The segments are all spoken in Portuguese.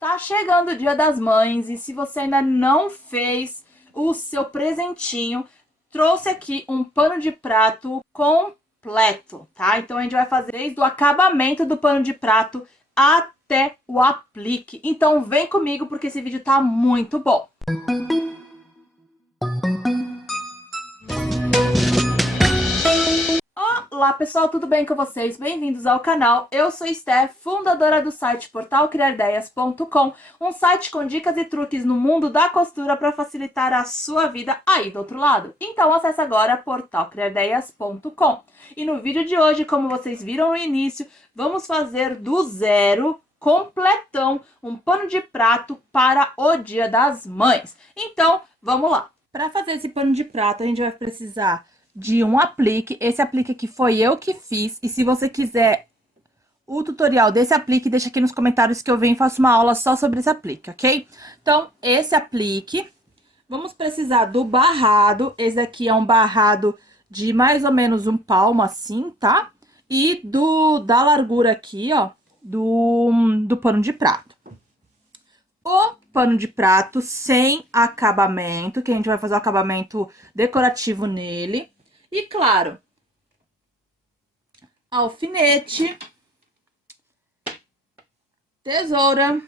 Tá chegando o Dia das Mães e se você ainda não fez o seu presentinho, trouxe aqui um pano de prato completo, tá? Então a gente vai fazer desde o acabamento do pano de prato até o aplique. Então vem comigo porque esse vídeo tá muito bom. Olá pessoal, tudo bem com vocês? Bem-vindos ao canal. Eu sou Steph, fundadora do site portalcriaideias.com, um site com dicas e truques no mundo da costura para facilitar a sua vida aí do outro lado. Então acesse agora portalcriaideias.com. E no vídeo de hoje, como vocês viram no início, vamos fazer do zero, completão, um pano de prato para o Dia das Mães. Então, vamos lá. Para fazer esse pano de prato, a gente vai precisar de um aplique. Esse aplique aqui foi eu que fiz. E se você quiser o tutorial desse aplique, deixa aqui nos comentários que eu venho e faço uma aula só sobre esse aplique, ok? Então, esse aplique. Vamos precisar do barrado. Esse aqui é um barrado de mais ou menos um palmo assim, tá? E da largura aqui, ó, do pano de prato. O pano de prato sem acabamento, que a gente vai fazer o acabamento decorativo nele. E claro, alfinete, tesoura,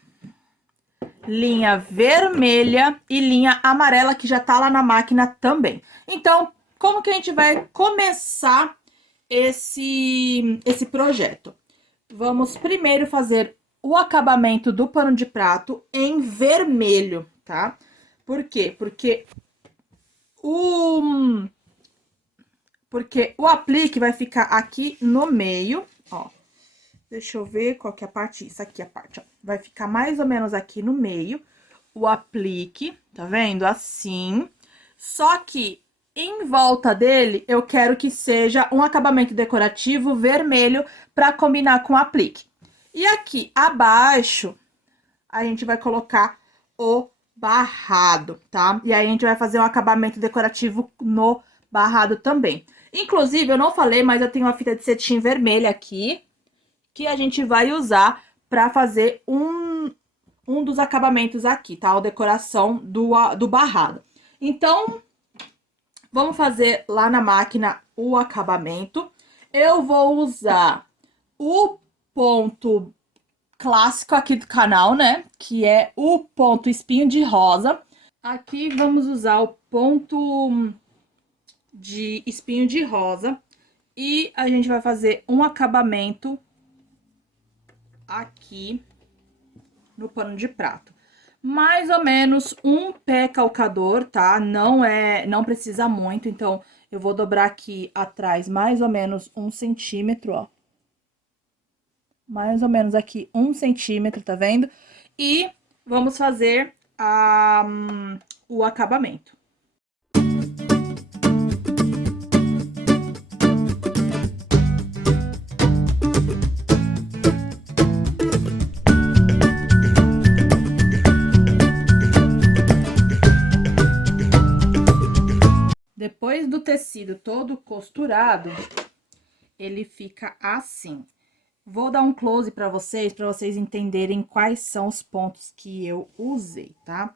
linha vermelha e linha amarela que já tá lá na máquina também. Então, como que a gente vai começar esse projeto? Vamos primeiro fazer o acabamento do pano de prato em vermelho, tá? Por quê? Porque o aplique vai ficar aqui no meio, ó. Deixa eu ver qual que é a parte, isso aqui é a parte, ó. Vai ficar mais ou menos aqui no meio, o aplique, tá vendo? Assim. Só que em volta dele, eu quero que seja um acabamento decorativo vermelho pra combinar com o aplique. E aqui abaixo, a gente vai colocar o barrado, tá? E aí a gente vai fazer um acabamento decorativo no barrado também. Inclusive, eu não falei, mas eu tenho uma fita de cetim vermelha aqui, que a gente vai usar para fazer um dos acabamentos aqui, tá? A decoração do barrado. Então, vamos fazer lá na máquina o acabamento. Eu vou usar o ponto clássico aqui do canal, né? Que é o ponto espinho de rosa. Aqui vamos usar o ponto de espinho de rosa. E a gente vai fazer um acabamento aqui no pano de prato. Mais ou menos um pé calcador, tá? Não precisa muito, então eu vou dobrar aqui atrás mais ou menos 1 centímetro, ó. Mais ou menos aqui 1 centímetro, tá vendo? E vamos fazer o acabamento. Depois do tecido todo costurado, ele fica assim. Vou dar um close para vocês entenderem quais são os pontos que eu usei, tá?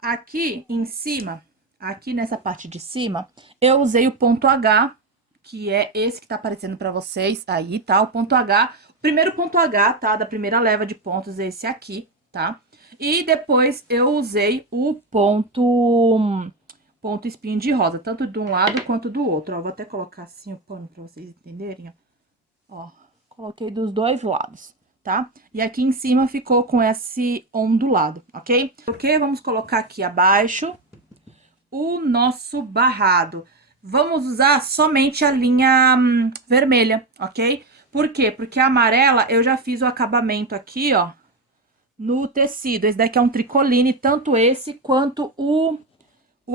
Aqui em cima, aqui nessa parte de cima, eu usei o ponto H, que é esse que tá aparecendo para vocês aí, tá? O ponto H, o primeiro ponto H, tá? Da primeira leva de pontos, esse aqui, tá? E depois eu usei o ponto espinho de rosa, tanto de um lado quanto do outro, ó. Vou até colocar assim o pano para vocês entenderem, ó. Coloquei dos dois lados, tá? E aqui em cima ficou com esse ondulado, ok? Ok? Vamos colocar aqui abaixo o nosso barrado. Vamos usar somente a linha vermelha, ok? Por quê? Porque a amarela eu já fiz o acabamento aqui, ó, no tecido. Esse daqui é um tricoline, tanto esse quanto o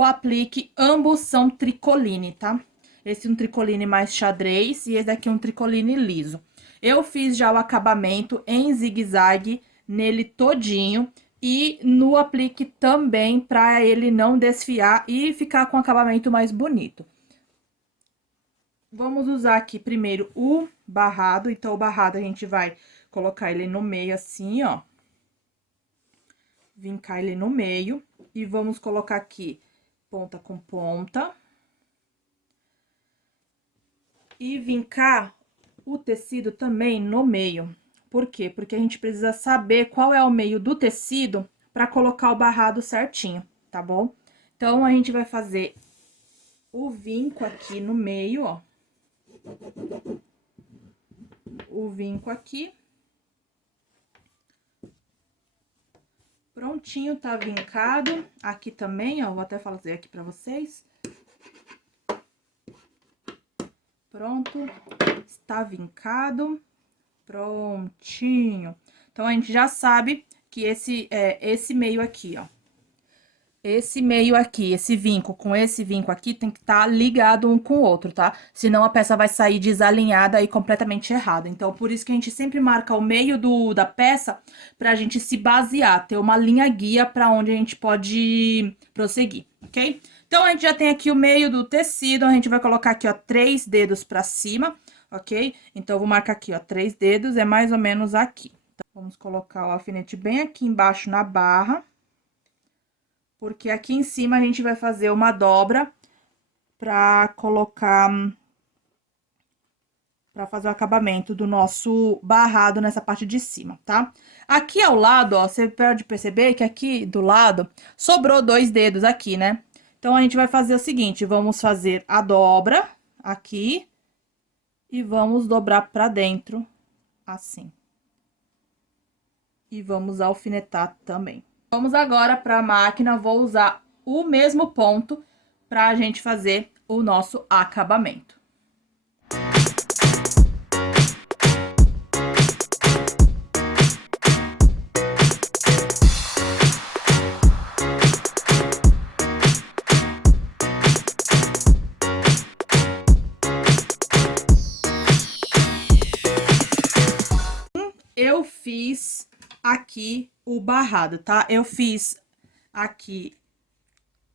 aplique, ambos são tricoline, tá? Esse é um tricoline mais xadrez e esse daqui é um tricoline liso. Eu fiz já o acabamento em zigue-zague nele todinho e no aplique também, para ele não desfiar e ficar com um acabamento mais bonito. Vamos usar aqui primeiro o barrado, então o barrado a gente vai colocar ele no meio assim, ó. vincar ele no meio e vamos colocar aqui ponta com ponta. E vincar o tecido também no meio. Por quê? Porque a gente precisa saber qual é o meio do tecido para colocar o barrado certinho, tá bom? Então, a gente vai fazer o vinco aqui no meio, ó. O vinco aqui. Prontinho, tá vincado. Aqui também, ó, vou até fazer aqui pra vocês. Pronto, está vincado. Prontinho. Então, a gente já sabe que esse meio aqui, ó. Esse meio aqui, esse vinco com esse vinco aqui, tem que estar ligado um com o outro, tá? Senão a peça vai sair desalinhada e completamente errada. Então, por isso que a gente sempre marca o meio da peça pra gente se basear, ter uma linha guia pra onde a gente pode prosseguir, ok? Então, a gente já tem aqui o meio do tecido, a gente vai colocar aqui, ó, 3 dedos pra cima, ok? Então, eu vou marcar aqui, ó, 3 dedos, é mais ou menos aqui. Então, vamos colocar o alfinete bem aqui embaixo na barra. Porque aqui em cima a gente vai fazer uma dobra pra colocar... Pra fazer o acabamento do nosso barrado nessa parte de cima, tá? Aqui ao lado, ó, você pode perceber que aqui do lado sobrou 2 dedos aqui, né? Então, a gente vai fazer o seguinte, vamos fazer a dobra aqui e vamos dobrar pra dentro, assim. E vamos alfinetar também. Vamos agora para a máquina, vou usar o mesmo ponto para a gente fazer o nosso acabamento. Eu fiz aqui o barrado, tá? Eu fiz aqui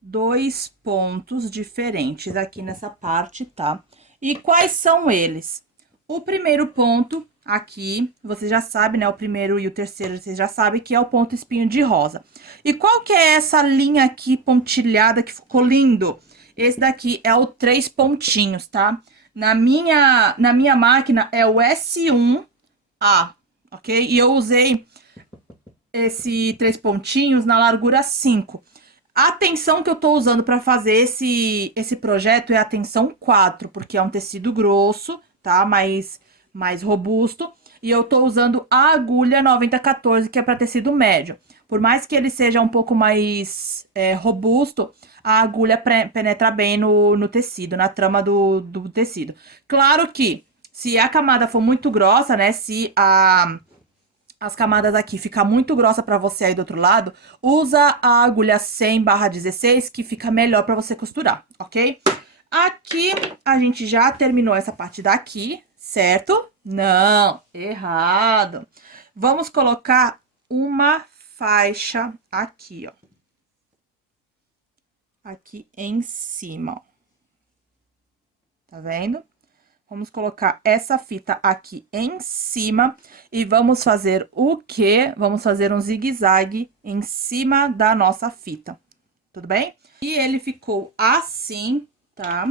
2 pontos diferentes aqui nessa parte, tá? E quais são eles? O primeiro ponto aqui, você já sabe, né? O primeiro e o terceiro, você já sabe que é o ponto espinho de rosa. E qual que é essa linha aqui pontilhada que ficou lindo? Esse daqui é o 3 pontinhos, tá? Na minha máquina é o S1A, ok? E eu usei esse 3 pontinhos na largura 5. A tensão que eu tô usando para fazer esse projeto é a tensão 4, porque é um tecido grosso, tá? Mais robusto. E eu tô usando a agulha 9014, que é para tecido médio. Por mais que ele seja um pouco mais robusto, a agulha penetra bem no tecido, na trama do tecido. Claro que, se a camada for muito grossa, né? Se as camadas aqui ficar muito grossa para você aí do outro lado, usa a agulha 100/16, que fica melhor para você costurar, ok? Aqui, a gente já terminou essa parte daqui, certo? Não, errado. Vamos colocar uma faixa aqui, ó. Aqui em cima, ó. Tá vendo? Vamos colocar essa fita aqui em cima e vamos fazer o quê? Vamos fazer um zigue-zague em cima da nossa fita, tudo bem? E ele ficou assim, tá?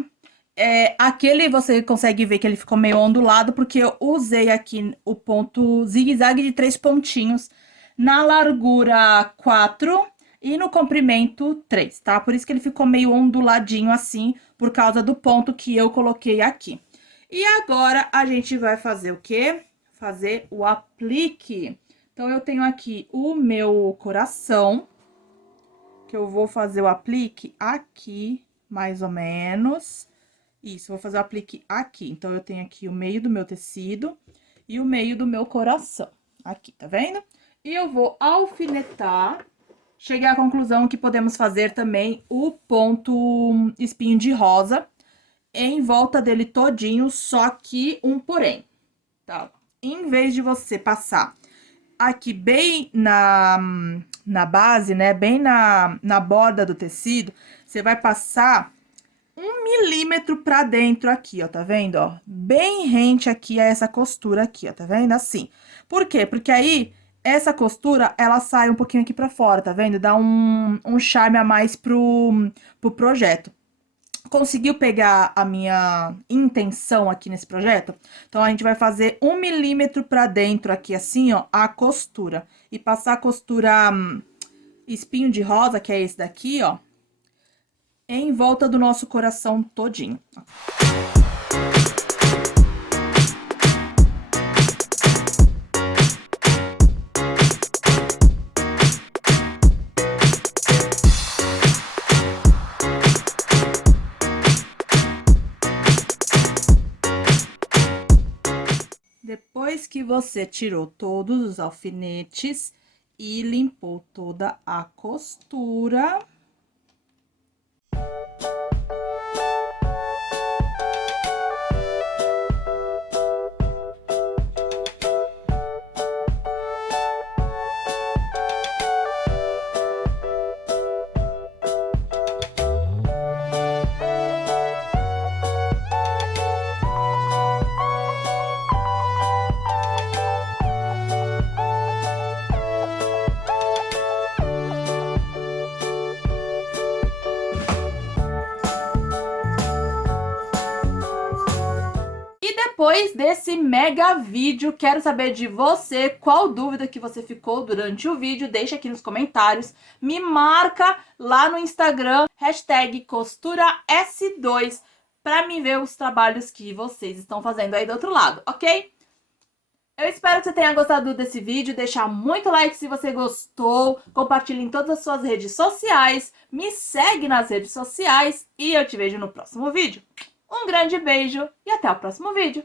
Aquele você consegue ver que ele ficou meio ondulado, porque eu usei aqui o ponto zigue-zague de 3 pontinhos na largura 4 e no comprimento 3, tá? Por isso que ele ficou meio onduladinho assim, por causa do ponto que eu coloquei aqui. E agora, a gente vai fazer o quê? Fazer o aplique. Então, eu tenho aqui o meu coração, que eu vou fazer o aplique aqui, mais ou menos. Isso, vou fazer o aplique aqui. Então, eu tenho aqui o meio do meu tecido e o meio do meu coração. Aqui, tá vendo? E eu vou alfinetar. Cheguei à conclusão que podemos fazer também o ponto espinho de rosa em volta dele todinho, só que um porém, tá? Em vez de você passar aqui bem na base, né, bem na borda do tecido, você vai passar 1 milímetro pra dentro aqui, ó, tá vendo, ó? Bem rente aqui a essa costura aqui, ó, tá vendo? Assim. Por quê? Porque aí essa costura, ela sai um pouquinho aqui pra fora, tá vendo? Dá um charme a mais pro projeto. Conseguiu pegar a minha intenção aqui nesse projeto? Então, a gente vai fazer 1 milímetro pra dentro aqui, assim, ó, a costura. E passar a costura espinho de rosa, que é esse daqui, ó, em volta do nosso coração todinho. Depois que você tirou todos os alfinetes e limpou toda a costura, depois desse mega vídeo, quero saber de você qual dúvida que você ficou durante o vídeo, deixa aqui nos comentários, me marca lá no Instagram, #CosturaS2, pra me ver os trabalhos que vocês estão fazendo aí do outro lado, ok? Eu espero que você tenha gostado desse vídeo, deixa muito like se você gostou, compartilhe em todas as suas redes sociais, me segue nas redes sociais e eu te vejo no próximo vídeo. Um grande beijo e até o próximo vídeo!